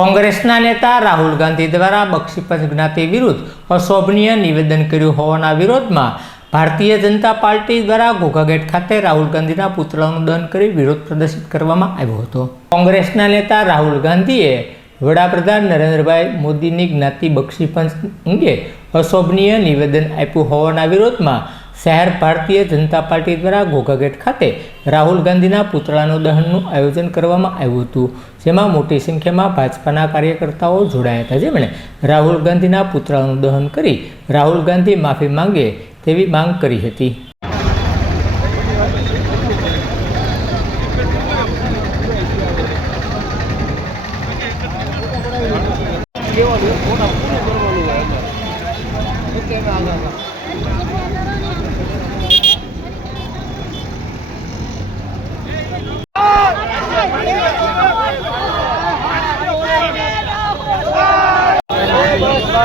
કોંગ્રેસના નેતા રાહુલ ગાંધી દ્વારા બક્ષીપંચ જ્ઞાતિ વિરુદ્ધ અશોભનીય નિવેદન કર્યું હોવાના વિરોધમાં ભારતીય જનતા પાર્ટી દ્વારા ઘોઘાગેટ ખાતે રાહુલ ગાંધીના પુતળાનું દહન કરી વિરોધ પ્રદર્શિત કરવામાં આવ્યો હતો. કોંગ્રેસના નેતા રાહુલ ગાંધીએ વડાપ્રધાન નરેન્દ્રભાઈ મોદીની જ્ઞાતિ બક્ષીપંચ અંગે અશોભનીય નિવેદન આપ્યું હોવાના વિરોધમાં શહેર ભારતીય જનતા પાર્ટી દ્વારા ઘોઘાગેટ ખાતે રાહુલ ગાંધીના પુતળાનું દહનનું આયોજન કરવામાં આવ્યું હતું, જેમાં મોટી સંખ્યામાં ભાજપાના કાર્યકર્તાઓ જોડાયા હતા જેમણે રાહુલ ગાંધીના પુતળાનું દહન કરી રાહુલ ગાંધી માફી માંગે તેવી માંગ કરી હતી Haydi Rahul! Haydi Rahul! Bharat Mata ki!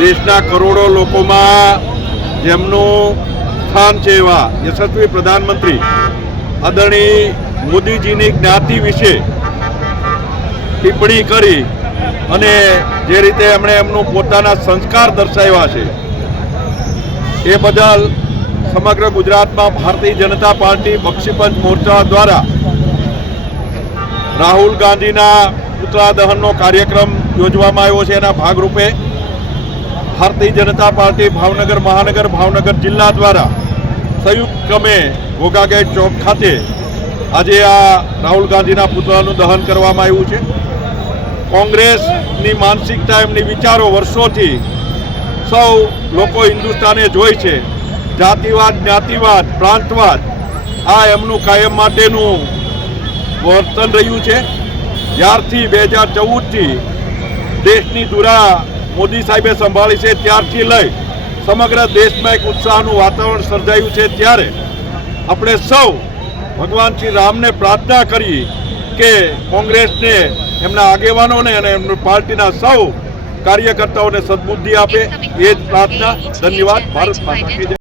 દેશના કરોડો લોકોમાં જેમનું સ્થાન છે એવા યશસ્વી પ્રધાનમંત્રી આદરણીય મોદીજીની જ્ઞાતિ વિશે ટિપ્પણી કરી અને જે રીતે એમણે એમનું પોતાના સંસ્કાર દર્શાવ્યા છે, એ બદલ સમગ્ર ગુજરાતમાં ભારતીય જનતા પાર્ટી બક્ષીપંચ મોરચા દ્વારા રાહુલ ગાંધીના પુતળા દહનનો કાર્યક્રમ યોજવામાં આવ્યો છે. એના ભાગરૂપે ભારતીય જનતા પાર્ટી ભાવનગર મહાનગર ભાવનગર જિલ્લા દ્વારા સંયુક્ત ક્રમે ઘોઘાગેટ ચોક ખાતે આજે આ રાહુલ ગાંધીના પુતળાનું દહન કરવામાં આવ્યું છે. કોંગ્રેસની માનસિકતા, એમની વિચારો વર્ષોથી સૌ લોકો હિન્દુસ્તાને જોઈ છે. જાતિવાદ, જ્ઞાતિવાદ, પ્રાંતવાદ, આ એમનું કાયમ માટેનું વર્તન રહ્યું છે. જ્યારથી બે હજાર ચૌદથી દેશની ધુરા મોદી સાહેબે સંભાળી છે ત્યારથી લઈ સમગ્ર દેશમાં એક ઉત્સાહનું વાતાવરણ સર્જાયું છે ત્યારે આપણે સૌ ભગવાન શ્રી રામને પ્રાર્થના કરી કે કોંગ્રેસને એમના આગેવાનોને અને એમની પાર્ટીના સૌ કાર્યકર્તાઓને સદબુદ્ધિ આપે એ જ પ્રાર્થના. ધન્યવાદ. ભારત માતા